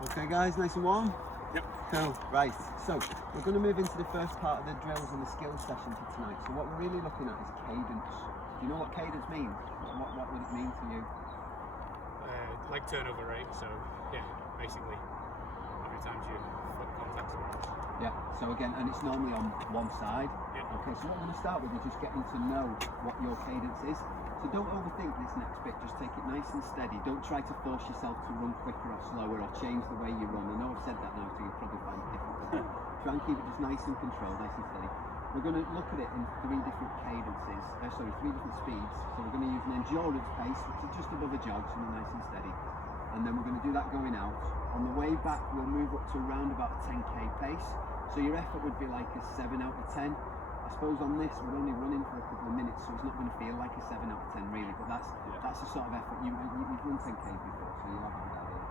Okay guys, nice and warm? Yep. Cool, right. So, we're going to move into the first part of the drills and the skills session for tonight. So what we're really looking at is cadence. Do you know what cadence means? What would it mean to you? Like turnover rate, so yeah, basically how many times your foot contacts the ground. Yeah, so again, and it's normally on one side. Yeah. Okay, so what we're going to start with is just getting to know what your cadence is. So don't overthink this next bit, just take it nice and steady. Don't try to force yourself to run quicker or slower or change the way you run. I know I've said that now, so you'll probably find it difficult. Try and keep it just nice and controlled, nice and steady. We're going to look at it in three different cadences, three different speeds. So we're going to use an endurance pace, which is just above a jog, so nice and steady. And then we're going to do that going out. On the way back, we'll move up to around about a 10k pace. So your effort would be like a 7 out of 10. I suppose on this, we're only running for a couple of minutes, so it's not going to feel like a 7 out of 10 really, but that's the sort of effort. You've run 10k before, so you'll have an idea.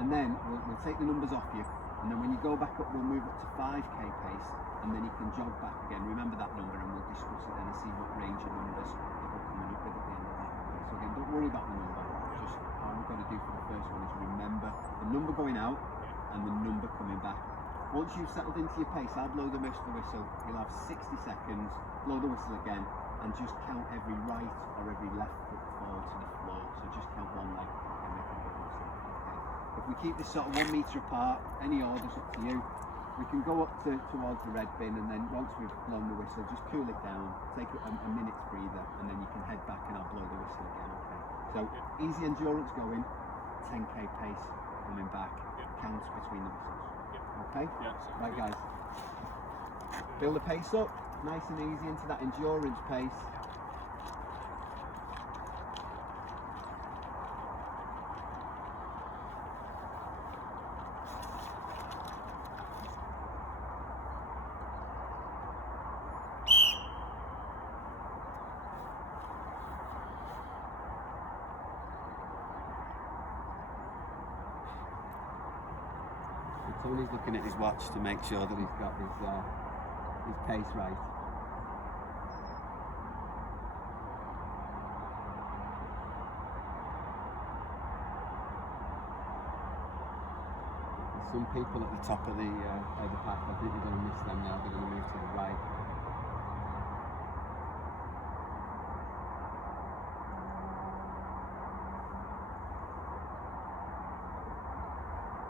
And then we'll take the numbers off you, and then when you go back up, we'll move up to 5k pace, and then you can jog back again. Remember that number, and we'll discuss it then and see what range of numbers that we're coming up with at the end of that. Okay, so again, don't worry about the number, just all we've got to do for the first one is remember the number going out and the number coming back. Once you've settled into your pace, I'll blow the whistle. You'll have 60 seconds, blow the whistle again, and just count every right or every left foot fall to the floor. So just count one leg and make a good whistle. Okay. If we keep this sort of 1 metre apart, any order's up to you. We can go up towards the red bin, and then once we've blown the whistle, just cool it down, take a minute's breather, and then you can head back and I'll blow the whistle again. Okay. So easy endurance going, 10k pace coming back, counts between the whistles. Okay? Yeah. Right guys, build the pace up, nice and easy into that endurance pace. Tony's looking at his watch to make sure that he's got his pace right. There's some people at the top of the pack. I think you're going to miss them now. They're going to move to the right.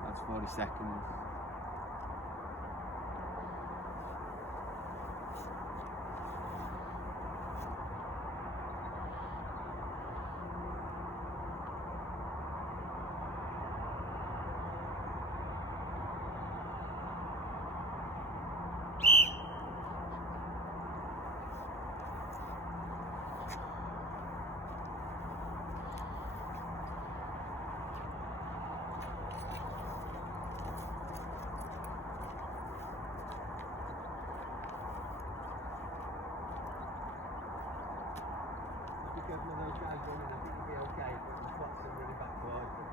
That's 40 seconds. One of those guys running, I think you'll be okay, but the spots are really back towards them.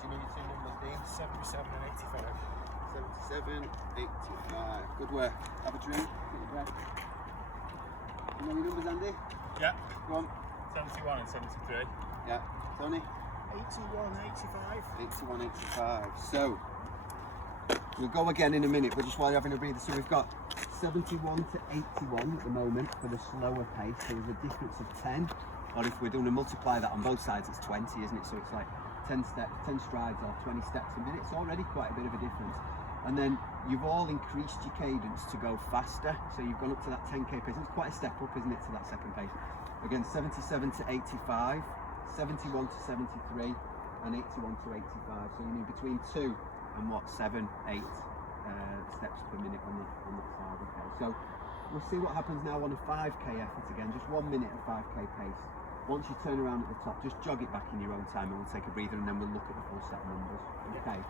Do you know your two numbers, Dean? 77 and 85. 77, 85. Good work. Have a drink. Get your breath. You know your numbers, Andy? Yeah. Go on. 71 and 73. Yeah. Tony? 81, 85. 81, 85. So, we'll go again in a minute, but just while you're having a breather. So we've got 71 to 81 at the moment for the slower pace. So there's a difference of 10. Or if we're doing to multiply that on both sides, it's 20, isn't it? So it's like 10 steps, 10 strides or 20 steps a minute. It's already quite a bit of a difference. And then you've all increased your cadence to go faster. So you've gone up to that 10k pace. It's quite a step up, isn't it, to that second pace? Again, 77 to 85, 71 to 73, and 81 to 85. So you need between 2 and 7, 8 steps per minute on the side. Okay. So we'll see what happens now on a 5k effort again. Just 1 minute at 5k pace. Once you turn around at the top, just jog it back in your own time, and we'll take a breather, and then we'll look at the full set numbers. Okay.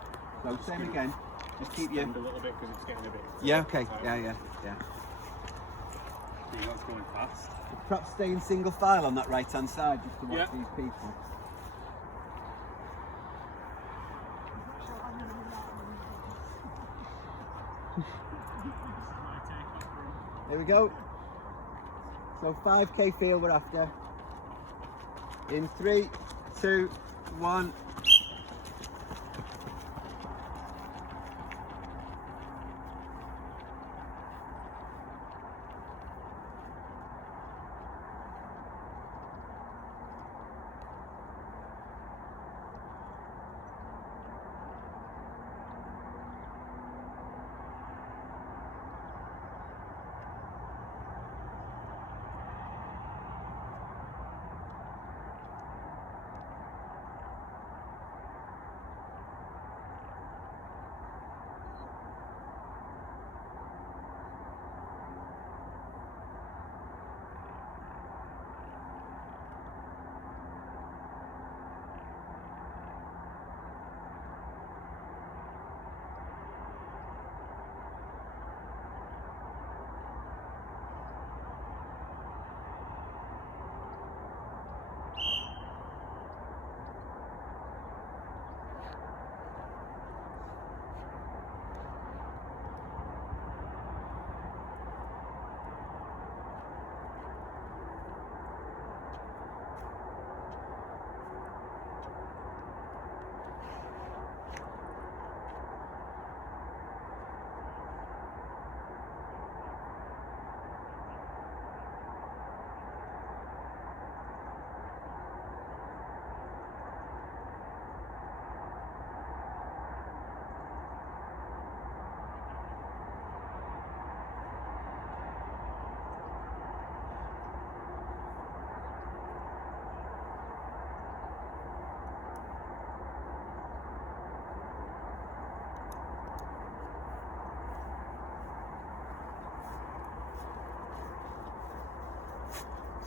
So same again. Just keep your. A little bit because it's getting a bit. Yeah. Okay. Yeah. See what's going fast. Perhaps stay in single file on that right hand side just to watch these people. Here we go. So 5k feel we're after. In 3, 2, 1.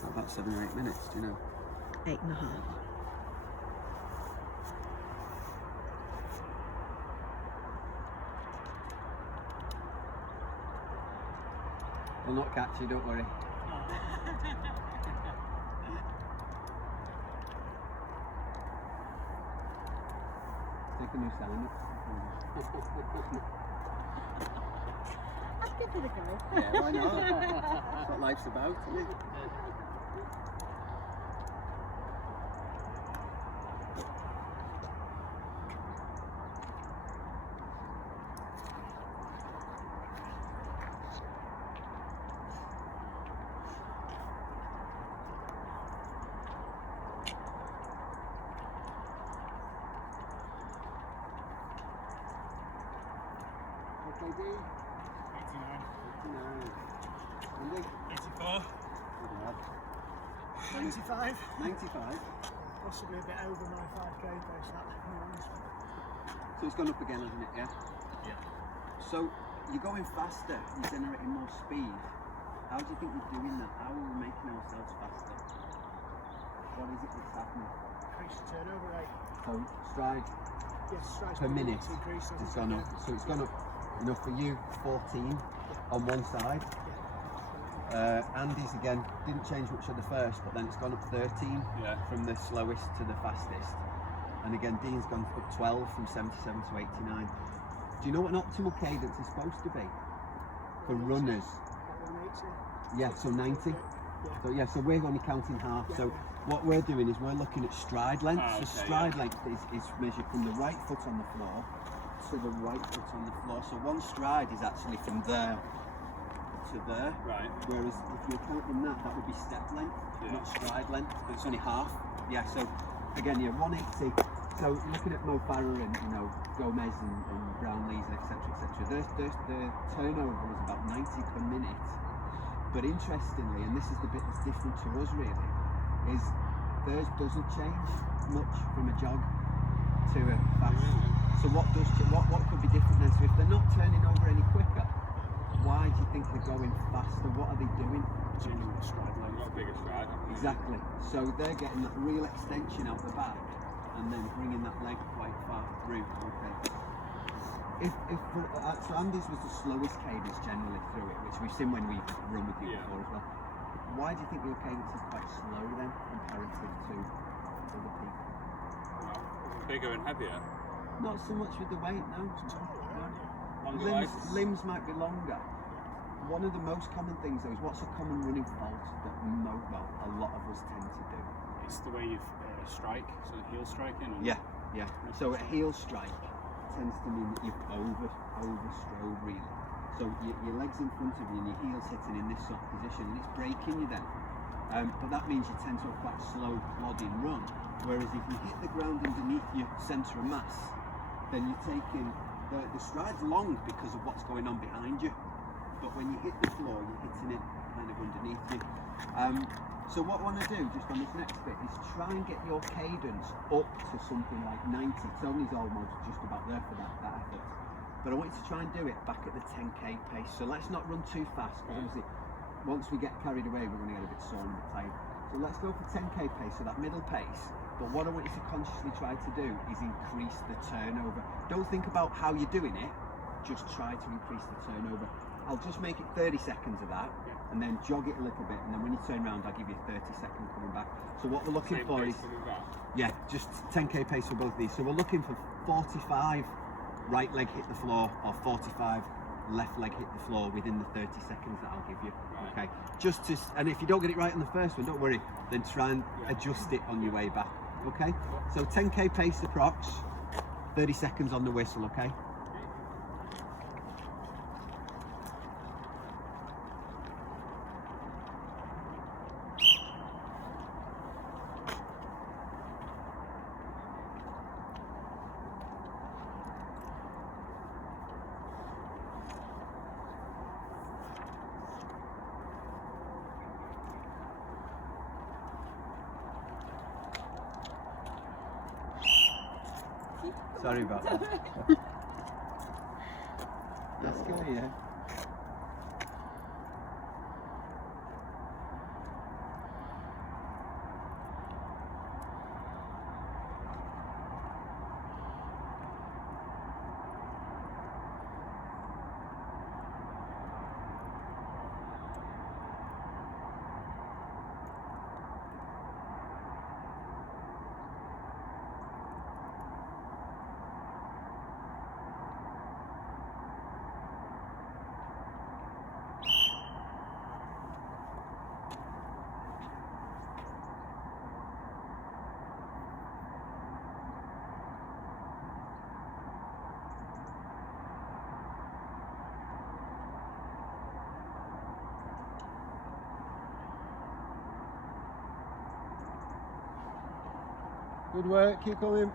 About 7 or 8 minutes, do you know? 8.5. We'll not catch you, don't worry. Take a new sound. I'll give it a go. Yeah, why not? That's what life's about, isn't it? Okay, D. 89. 89. Andy? 84. 95. 95. Possibly a bit over my 5k pace, that. So it's gone up again, hasn't it? Yeah? Yeah. So you're going faster, you're generating more speed. How do you think we're doing that? How are we making ourselves faster? What is it that's happening? Increase the turnover rate. So stride Yes, strides per minute increase, has gone up. So it's gone up enough for you, 14 on one side. Andy's again didn't change much at the first, but then it's gone up 13 from the slowest to the fastest. And again, Dean's gone up 12 from 77 to 89. Do you know what an optimal cadence is supposed to be for runners? Yeah, so 90. So yeah, so we're only counting half. So what we're doing is we're looking at stride length. So stride length is measured from the right foot on the floor to the right foot on the floor. So one stride is actually from there to there. Right. Whereas if you're counting that, that would be step length, not stride length, but it's only half. Yeah, so again, you're 180. So looking at Mo Farah and Gomez and Brownlees, etc., the turnover is about 90 per minute. But interestingly, and this is the bit that's different to us really, is theirs doesn't change much from a jog to a fast. So what could be different then? So if they're not turning over any quicker, why do you think they're going faster? What are they doing? Changing the stride length. Got a bigger stride. Exactly. So they're getting that real extension out the back and then bringing that leg quite far through. Okay. So Andy's was the slowest cadence generally through it, which we've seen when we've run with you before as well. Why do you think your cadence is quite slow then, comparative to other people? Well, bigger and heavier. Not so much with the weight, no. Longer Limbs might be longer. One of the most common things though is what's a common running fault that a lot of us tend to do. It's the way you strike, so heel striking. Yeah. So a heel strike tends to mean that you've overstrode really. So your legs in front of you and your heels hitting in this sort of position, and it's breaking you then. But that means you tend to have quite a slow, plodding run. Whereas if you hit the ground underneath your centre of mass, then you're taking the stride's long because of what's going on behind you. But when you hit the floor, you're hitting it kind of underneath you. So what I want to do, just on this next bit, is try and get your cadence up to something like 90. Tony's almost just about there for that effort. But I want you to try and do it back at the 10k pace. So let's not run too fast, because obviously once we get carried away, we're going to get a bit sore and a bit tired. So let's go for 10k pace, so that middle pace. But what I want you to consciously try to do is increase the turnover. Don't think about how you're doing it, just try to increase the turnover. I'll just make it 30 seconds of that, and then jog it a little bit, and then when you turn around, I'll give you 30 seconds coming back. So what we're looking for is, just 10k pace for both of these. So we're looking for 45 right leg hit the floor, or 45 left leg hit the floor within the 30 seconds that I'll give you. Okay, and if you don't get it right on the first one, don't worry, then try and adjust it on your way back. Okay, so 10k pace approx, 30 seconds on the whistle. Okay. Sorry about that. That's good, yeah. Good work, keep going.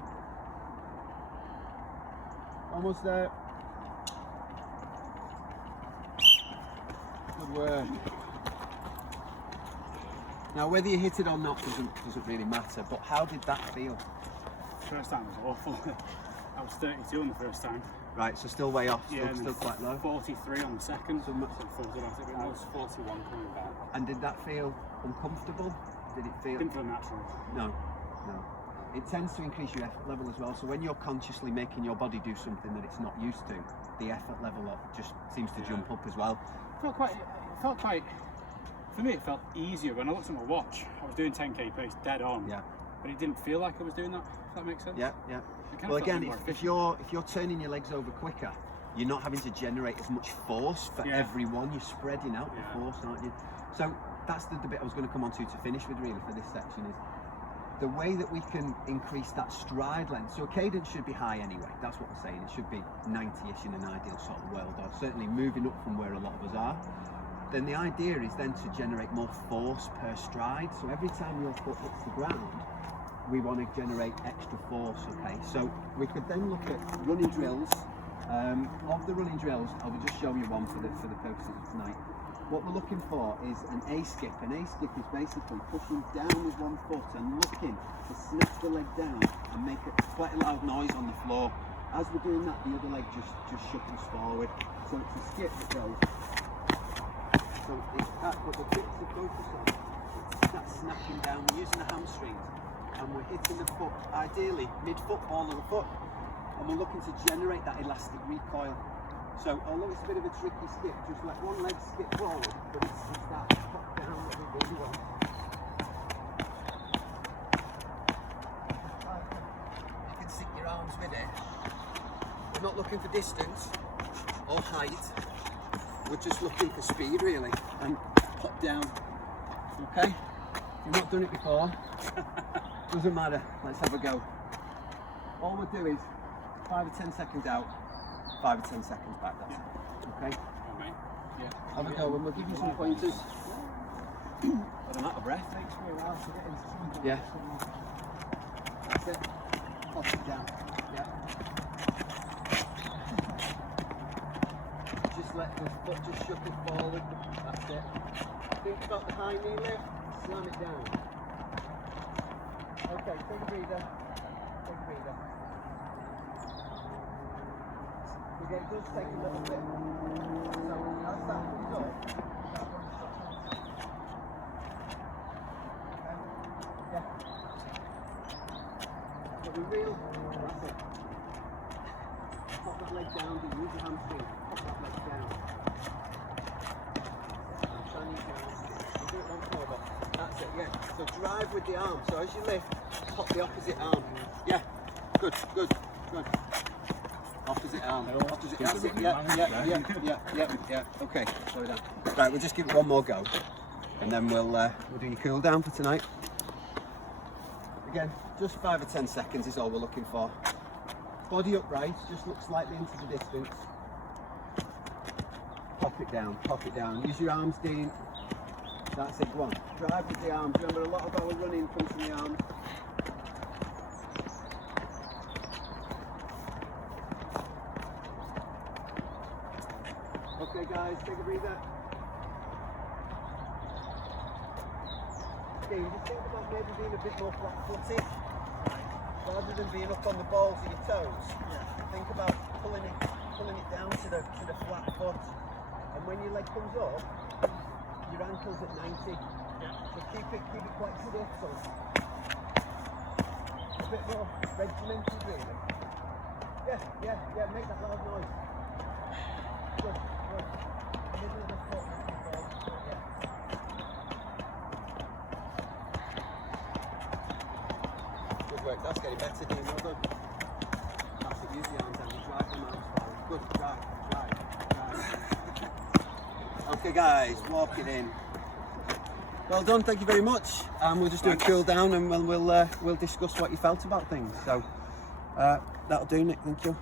Almost there. Good work. Now whether you hit it or not doesn't really matter, but how did that feel? First time was awful. I was 32 on the first time. Right, so still way off, still quite low. 43 on the second, so thought about it, but I was 41 coming back. And did that feel uncomfortable? Did it feel? Didn't feel natural. No. It tends to increase your effort level as well. So when you're consciously making your body do something that it's not used to, the effort level just seems to jump up as well. It felt quite, for me it felt easier when I looked at my watch. I was doing 10k pace dead on. Yeah. but it didn't feel like I was doing that. If that makes sense. Yeah, yeah. It kind Well, of felt again, more if efficient. you're turning your legs over quicker, you're not having to generate as much force for Yeah. every one. You're spreading out Yeah. the force, aren't you? So that's the bit I was going to come on to finish with really for this section is the way that we can increase that stride length. So cadence should be high anyway. That's what we're saying. It should be 90-ish in an ideal sort of world, or certainly moving up from where a lot of us are. Then the idea is then to generate more force per stride. So every time your foot hits the ground, we want to generate extra force, okay? So we could then look at running drills. Of the running drills, I will just show you one for the purposes of tonight. What we're looking for is an A skip. An A skip is basically pushing down with one foot and looking to snap the leg down and make quite a loud noise on the floor. As we're doing that, the other leg just shuffles forward. So it's a skip that goes. So it's that, but the bits of focus on, it's that snapping down. We're using the hamstrings and we're hitting the foot, ideally mid-foot, ball of the foot, and we're looking to generate that elastic recoil. So although it's a bit of a tricky skip, just let one leg skip forward, but it's that pop down that we really want. You can sink your arms with it. We're not looking for distance or height. We're just looking for speed really, and pop down. Okay? If you've not done it before, doesn't matter. Let's have a go. All we'll do is 5 or 10 seconds out, 5 or 10 seconds back. That's it. Okay? Oh, mate. Yeah. Have a go, and we'll give you some pointers. But I'm out of breath. Takes me a while to get into some Yeah. That's it. Pop it down. Yeah. Just let the foot just shuffle forward. That's it. Think about the high knee lift. Slam it down. Okay, take a breather. Take a breather. Again, it does take a little bit. So as that comes up, that one stops. Yeah. But we reel. That's it. Pop that leg down. Use your hamstring. Pop that leg down. And turn your down. We'll do it once more, but that's it. Yeah. So drive with the arm. So as you lift, pop the opposite arm. Yeah. Good. Good. Good. Opposite arm. Opposite. That's it. Yeah. Okay. Slow down. Right. We'll just give it one more go, and then we'll do your cool down for tonight. Again, just 5 or 10 seconds is all we're looking for. Body upright. Just look slightly into the distance. Pop it down. Pop it down. Use your arms, Dean. That's it. Go on. Drive with the arms. Remember, a lot of our running comes from the arms. Okay guys, take a breather. Okay, just think about maybe being a bit more flat-footed. Rather than being up on the balls of your toes. Think about pulling it down to the flat foot. And when your leg comes up, your ankle's at 90. So keep it quite stiff, so a bit more regimented really. Yeah, make that loud noise. Good. Middle of the foot, yeah. Good work, that's getting better, Dean, well done. That's it, use the arms down, drive them arms forward. Good, drive. Okay guys, walk it in. Well done, thank you very much. We'll just do a cool down and we'll discuss what you felt about things. So that'll do, Nick, thank you.